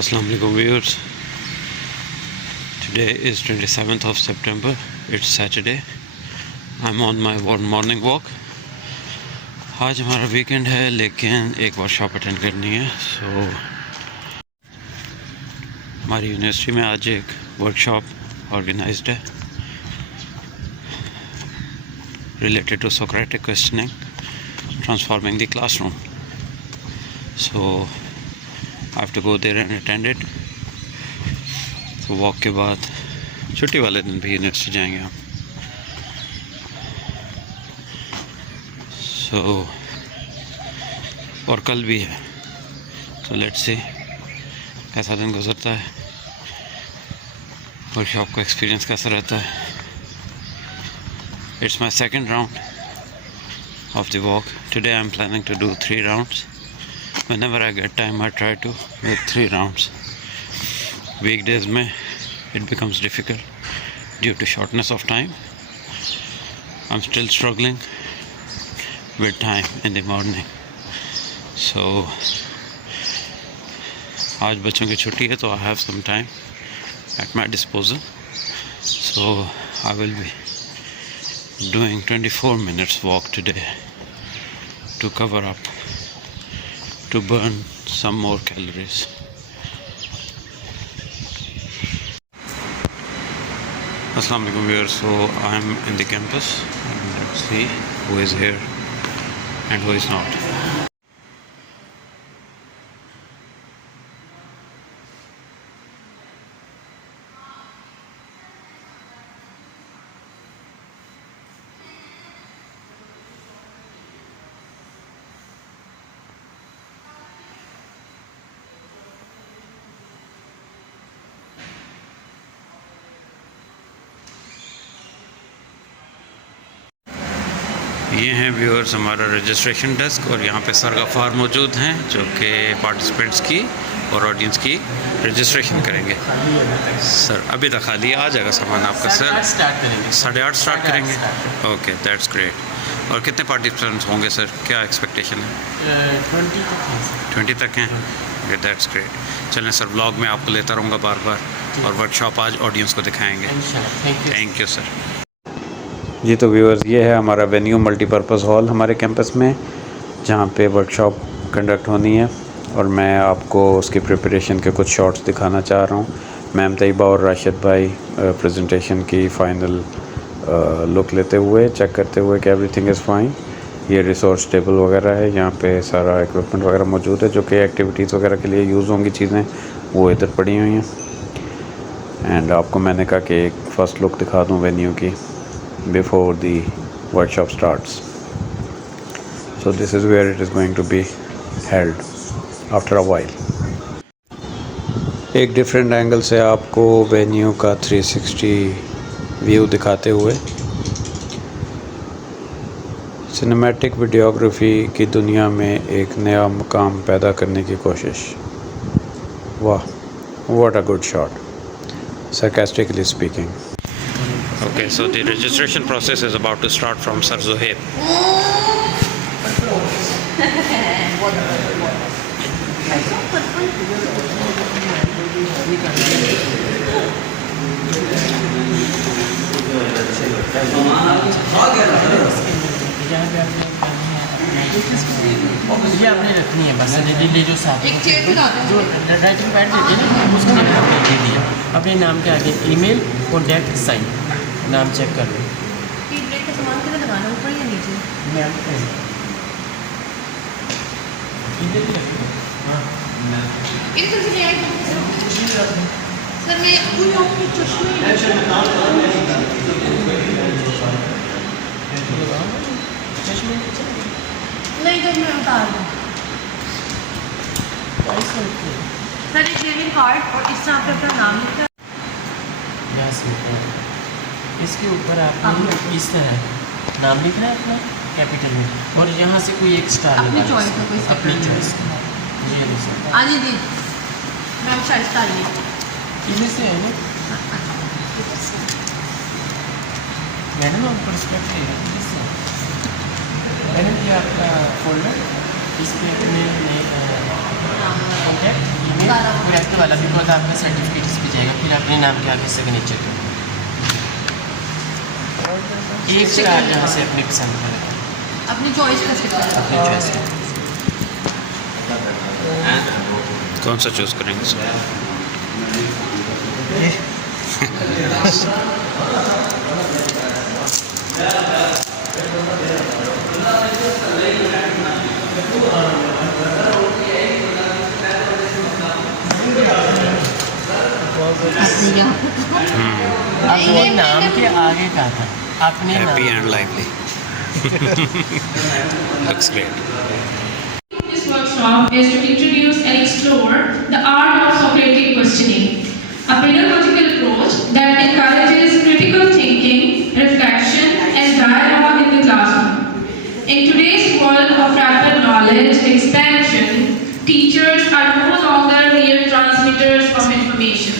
Assalamu alaikum viewers. Today is 27th of September. It's Saturday. I'm on my morning walk. आज हमारा weekend है लेकिन एक workshop attend करनी है। सो हमारी यूनिवर्सिटी में आज एक वर्कशॉप ऑर्गेनाइज्ड है related to Socratic questioning, transforming the classroom. So I have to go there and attend it. तो वॉक के बाद छुट्टी वाले दिन भी यूनिवर्सिटी जाएंगे हम। सो और कल भी है। सो लेट्स सी कैसा दिन गुजरता है, वर्कशॉप का एक्सपीरियंस कैसा रहता है। It's my second round of the walk. Today I'm planning to do 3 rounds. Whenever I get time I try to do 3 rounds. Weekdays mein it becomes difficult due to shortness of time. I'm still struggling with time in the morning. So आज बच्चों की छुट्टी है तो I have some time at my disposal. So I will be doing 24 minutes walk today to cover up, to burn some more calories. Assalamu alaikum viewers. So I'm in the campus and let's see who is here and who is not. ये हैं viewers हमारा registration desk और यहाँ पे sir Ghaffar मौजूद हैं जो कि पार्टिसिपेंट्स की और ऑडियंस की रजिस्ट्रेशन करेंगे। सर अभी तक खाली आ जाएगा सामान आपका सर? 8:30 स्टार्ट करेंगे। Okay that's great. और कितने पार्टिसिपेंट्स होंगे सर, क्या एक्सपेक्टेशन है? 20 तक हैं। Okay that's great. चलें सर, ब्लॉग में आपको लेता रहूँगा बार बार और वर्कशॉप आज ऑडियंस को दिखाएँगे। Thank you sir. जी तो व्यूअर्स ये है हमारा वेन्यू मल्टीपर्पज़ हॉल हमारे कैंपस में जहाँ पे वर्कशॉप कंडक्ट होनी है और मैं आपको उसकी प्रिपरेशन के कुछ शॉट्स दिखाना चाह रहा हूँ। मैम तैयबा और राशिद भाई प्रेजेंटेशन की फ़ाइनल लुक लेते हुए, चेक करते हुए कि एवरीथिंग इज़ फाइन। ये रिसोर्स टेबल वगैरह है, यहाँ पे सारा इक्विपमेंट वगैरह मौजूद है जो कि एक्टिविटीज़ वगैरह के लिए यूज़ होंगी चीज़ें, वो इधर पड़ी हुई हैं। एंड आपको मैंने कहा कि एक फ़र्स्ट लुक दिखा दूँ वेन्यू की before the workshop starts. So this is where it is going to be held after a while. एक डिफरेंट एंगल से आपको वेन्यू का 360 व्यू दिखाते हुए सिनेमैटिक वीडियोग्राफी की दुनिया में एक नया मुकाम पैदा करने की कोशिश। वाह, what a good shot, sarcastically speaking. Okay, so the registration process is about to start from Sir Zohaib. ये आपने रखनी है बस, ले जो साथ एक चेयर भी जो राइटिंग पैड देते हैं ना उसको आपने दे दिया। अपने नाम के आगे ईमेल, कॉन्टैक्ट, साइन, नाम चेक कर लो। ब्रेक का सामान कितना लगाना है, ऊपर या नीचे? मैं आपको इधर ही रखूँ। हाँ इधर से ले आए सर। मैं पूरी आपकी चश्मे नहीं जब मैं उतार दूँ सर एक नेमिंग कार्ड और इस तरह पे अपना नाम लिखा इसके ऊपर आपने इस तरह नाम लिखना है अपना कैपिटल में और यहाँ से कोई एक स्टार अपनी चॉइस का, कोई अपनी चॉइस का। हाँ जी जी मैम शाइस्ता आइए इधर से है ना मैडम आप पर्सपेक्ट ले रहे हैं। मैडम ये आपका फोल्डर, इस पे कॉन्टैक्ट कीजिए करेक्ट वाला, बिकॉज आपका सर्टिफिकेट इस पर जाएगा, फिर अपने नाम के आगे सिग्नेचर करें। एक स्टार यहाँ से अपनी पसंद का रखें, अपनी चॉइस का स्टिकर अपनी चॉइस का। कौन सा चूज़ करेंगे सर? अपने नाम के आगे का था, अपने हैप्पी नाम। And lively. Looks great. This workshop is to introduce and explore the art of Socratic questioning, a pedagogical approach that encourages critical thinking, reflection, and dialogue in the classroom. In today's world of rapid knowledge expansion, teachers are no longer mere transmitters of information.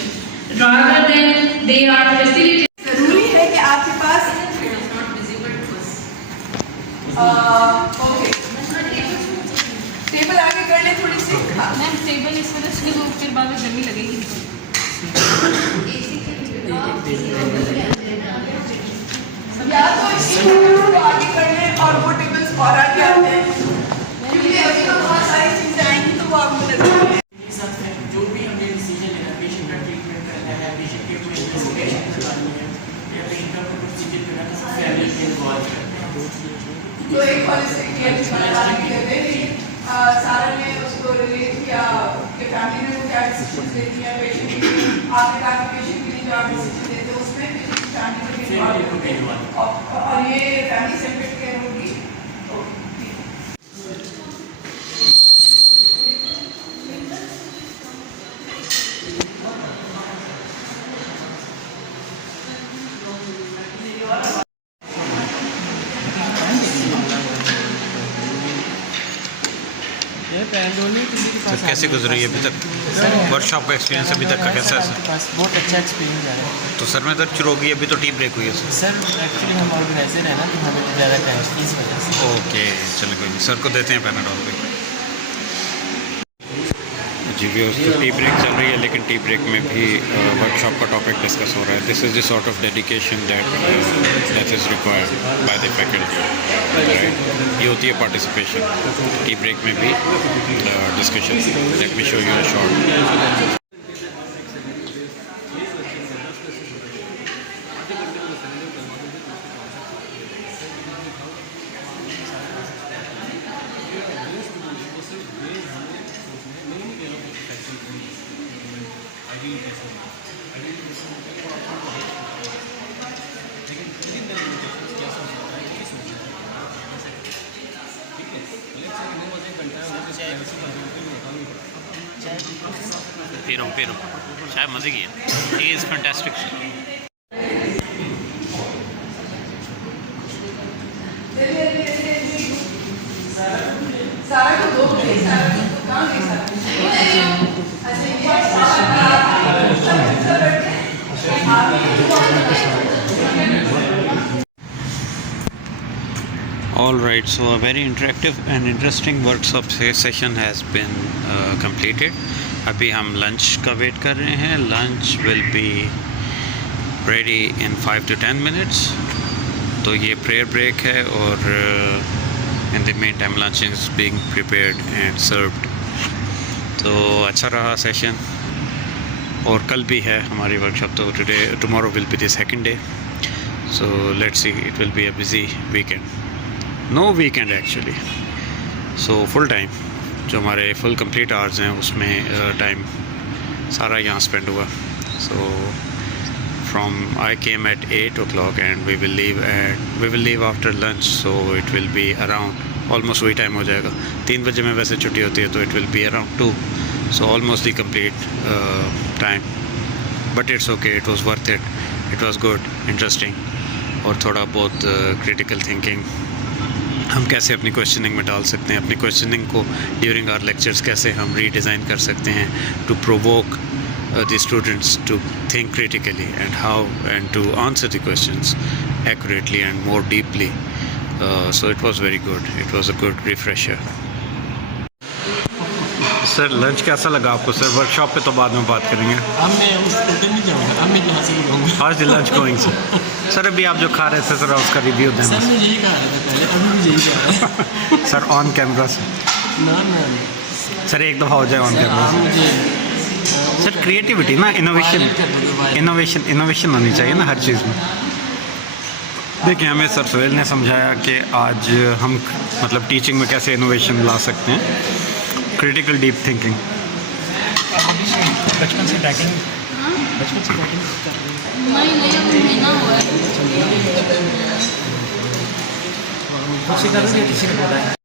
Rather than they are facilitators. जरूरी है कि आपके पास okay table आगे कर ले थोड़ी सी। Ma'am table इस वजह से वो फिर बाद में गर्मी लगेगी। या तो इसकी टेबल आगे कर ले और वो टेबल्स और आगे आते हैं, क्योंकि अभी तो बहुत सारी चीजें आएंगी तो वो आपको लगेगी। जो भी हमने डिसीजन लेना, पेशेंट का ट्रीटमेंट करना है, पेशेंट के कोई इन्वेस्टिगेशन करवानी है या पेशेंट का कोई प्रोसीजर करना है, सब फैमिली के इन्वॉल्व करते हैं। तो एक पॉलिसी सारा ने उसको रिलेट किया कि फैमिली ने वो क्या डिसीजन लेती है, पेशेंट के लिए आपने कहा कि पेशेंट के लिए जो आप डिसीजन लेते हो उसमें पेशेंट फैमिली को भी और ये फैमिली सेंट्रिक केयर होगी। तो कैसे गुजरी है अभी तक वर्कशॉप का एक्सपीरियंस? अभी तक का कैसा है सर? बस बहुत अच्छा एक्सपीरियंस है तो सर में दर्द शुरू हो गई, अभी तो टी ब्रेक हुई है सर। सर। एक्चुअली हम ऑर्गेनाइजर है ना, तो हमें तो ज़्यादा टाइम इस वजह से। ओके चलो कोई नहीं, सर को देते हैं पैनाडोल भी। जी व्यूअर्स, तो टी ब्रेक चल रही है, लेकिन टी ब्रेक में भी वर्कशॉप का टॉपिक डिस्कस हो रहा है। This is the sort of dedication that is required by the faculty, right? ये होती है पार्टिसिपेशन। टी ब्रेक में भी discussion. Let me show you a short. P रहा हूँ चाय मज़े की है। T is fantastic. सारा को दो सारा को कहाँ गई All right, so a very interactive and interesting workshop session has been completed. अभी हम लंच का वेट कर रहे हैं। Lunch will be ready in 5 to 10 minutes। तो ये प्रेयर ब्रेक है और in the main time lunch is being prepared and served. तो अच्छा रहा सेशन, और कल भी है हमारी वर्कशॉप। तो tomorrow will be the second day. So let's see, it will be a busy weekend. No weekend actually, so full time जो हमारे फुल कंप्लीट आवर्स हैं उसमें टाइम सारा यहाँ स्पेंड हुआ। So from I came at 8 o'clock and we will leave after lunch, so it will be around almost वही time हो जाएगा। 3 बजे में वैसे छुट्टी होती है, तो it will be around 2, so almost the complete time. But it's okay, it was worth it, it was good, interesting. और थोड़ा बहुत क्रिटिकल थिंकिंग हम कैसे अपनी क्वेश्चनिंग में डाल सकते हैं, अपनी क्वेश्चनिंग को ड्यूरिंग आवर लेक्चर्स कैसे हम रीडिज़ाइन कर सकते हैं to provoke the students to think critically and how and to answer the questions accurately and more deeply. So it was very good, it was a good refresher. Sir lunch कैसा लगा आपको sir? Workshop पे तो बाद में बात करेंगे, अब मैं उस उधर नहीं जाऊँगा, अब मैं यहाँ से लगाऊँगा। आज लंच गोइंग सर। अभी आप जो खा रहे थे सर उसका रिव्यू देना सर मैं यही कहा रहा था पहले, अभी भी यही कह रहा है। सर ऑन कैमरा से। ना ना सर एक दफ़ा हो जाए ऑन सर, कैमरा आप से। मुझे सर क्रिएटिविटी ना, इनोवेशन इनोवेशन होनी चाहिए ना हर चीज़ में। देखिए हमें सर सुहेल ने समझाया कि आज हम मतलब टीचिंग में कैसे इनोवेशन ला सकते हैं, क्रिटिकल डीप थिंकिंग। बचपन से बैटिंग कर रही हूँ। नहीं अब महीना हुआ है। खुद से कर रही है, किसी ने बताया?